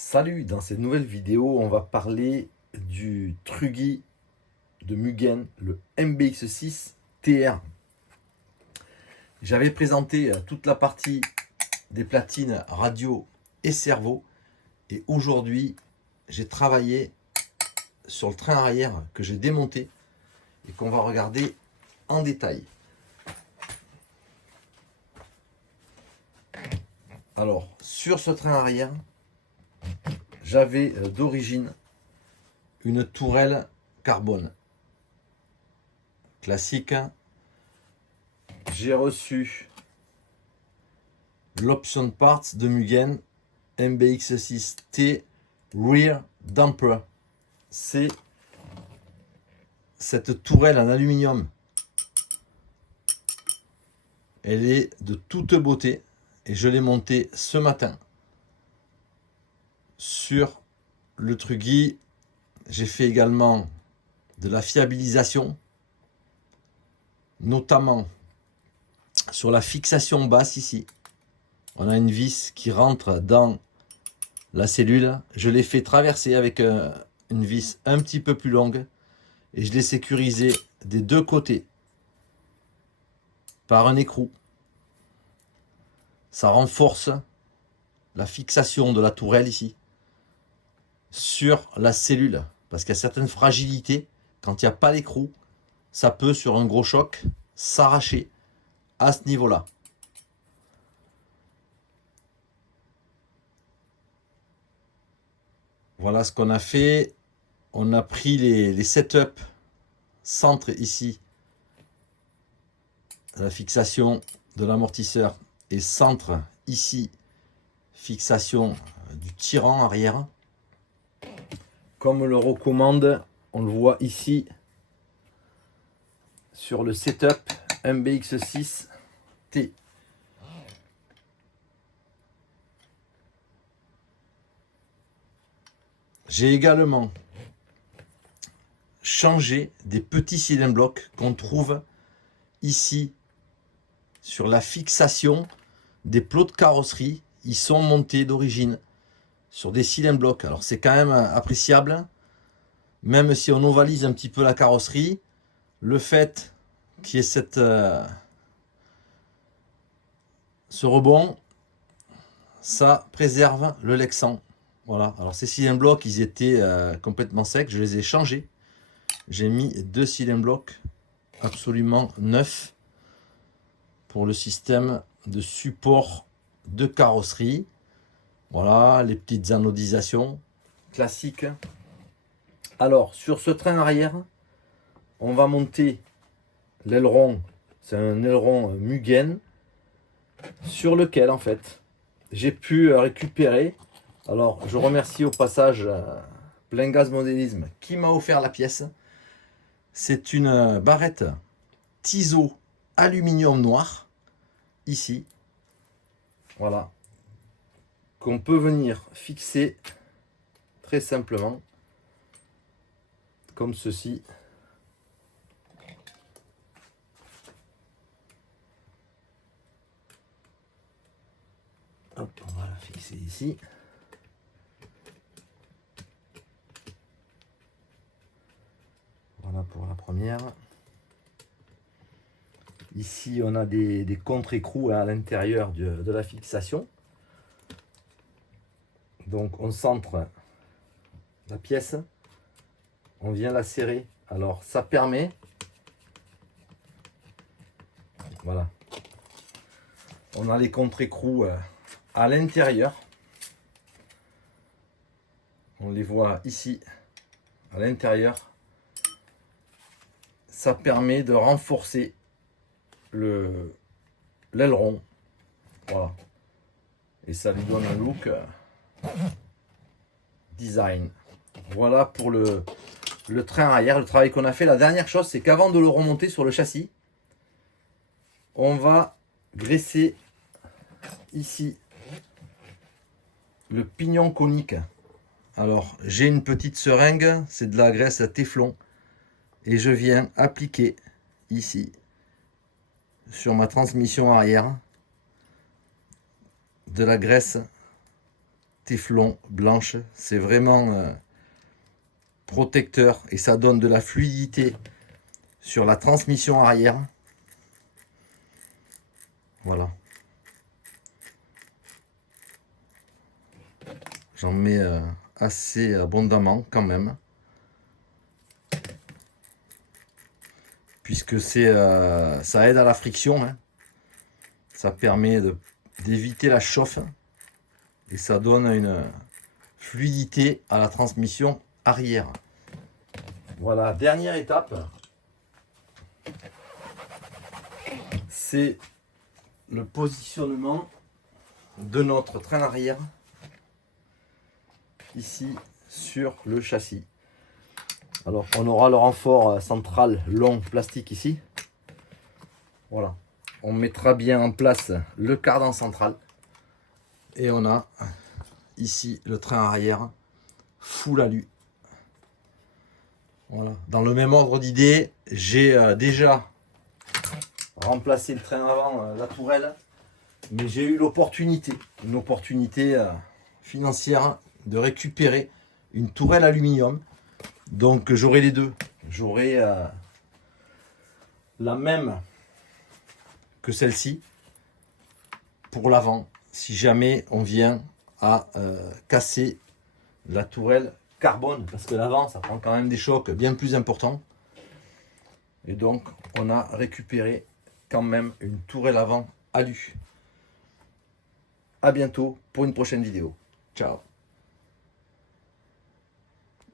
Salut, dans cette nouvelle vidéo, on va parler du Truggy de Mugen, le MBX6 TR. J'avais présenté toute la partie des platines radio et cerveau et aujourd'hui j'ai travaillé sur le train arrière que j'ai démonté et qu'on va regarder en détail. Alors, sur ce train arrière, j'avais d'origine une tourelle carbone classique. J'ai reçu l'option parts de Mugen MBX6T Rear Damper. C'est cette tourelle en aluminium. Elle est de toute beauté et je l'ai montée ce matin sur le Truggy. J'ai fait également de la fiabilisation, notamment sur la fixation basse ici. On a une vis qui rentre dans la cellule. Je l'ai fait traverser avec une vis un petit peu plus longue et je l'ai sécurisé des deux côtés par un écrou. Ça renforce la fixation de la tourelle ici sur la cellule parce qu'il y a certaines fragilités. Quand il n'y a pas l'écrou, ça peut sur un gros choc s'arracher à ce niveau-là. Voilà ce qu'on a fait. On a pris les setups centre ici, la fixation de l'amortisseur, et centre ici, fixation du tirant arrière. Comme le recommande, on le voit ici sur le setup MBX6T. J'ai également changé des petits cylindres blocs qu'on trouve ici sur la fixation des plots de carrosserie. Ils sont montés d'origine sur des cylindres blocs. Alors c'est quand même appréciable, même si on ovalise un petit peu la carrosserie, le fait qu'il y ait ce rebond, ça préserve le Lexan. Voilà, alors ces cylindres blocs, ils étaient complètement secs, je les ai changés. J'ai mis deux cylindres blocs absolument neufs pour le système de support de carrosserie. Voilà, les petites anodisations classiques. Alors, sur ce train arrière, on va monter l'aileron. C'est un aileron Mugen sur lequel, en fait, j'ai pu récupérer. Alors, je remercie au passage Plein Gaz Modélisme qui m'a offert la pièce. C'est une barrette Tissot aluminium noir, ici. Voilà. Qu'on peut venir fixer très simplement, comme ceci. Hop, on va la fixer ici. Voilà pour la première. Ici, on a des contre-écrous à l'intérieur de la fixation. Donc, on centre la pièce. On vient la serrer. Alors, ça permet... Voilà. On a les contre-écrous à l'intérieur. On les voit ici, à l'intérieur. Ça permet de renforcer l'aileron. Voilà. Et ça lui donne un look design. Voilà pour le train arrière, le travail qu'on a fait. La dernière chose, c'est qu'avant de le remonter sur le châssis, on va graisser ici le pignon conique. Alors, j'ai une petite seringue, c'est de la graisse à téflon. Et je viens appliquer ici, sur ma transmission arrière, de la graisse Téflon blanche. C'est vraiment protecteur et ça donne de la fluidité sur la transmission arrière. Voilà. J'en mets assez abondamment quand même. Puisque ça aide à la friction. Hein. Ça permet d'éviter la chauffe. Et ça donne une fluidité à la transmission arrière. Voilà, dernière étape. C'est le positionnement de notre train arrière. Ici, sur le châssis. Alors, on aura le renfort central long plastique ici. Voilà. On mettra bien en place le cardan central. Et on a ici le train arrière full alu. Voilà. Dans le même ordre d'idée, j'ai déjà remplacé le train avant, la tourelle. Mais j'ai eu l'opportunité, une opportunité financière de récupérer une tourelle aluminium. Donc j'aurai les deux. J'aurai la même que celle-ci pour l'avant. Si jamais on vient à casser la tourelle carbone. Parce que l'avant, ça prend quand même des chocs bien plus importants. Et donc on a récupéré quand même une tourelle avant alu. À bientôt pour une prochaine vidéo. Ciao.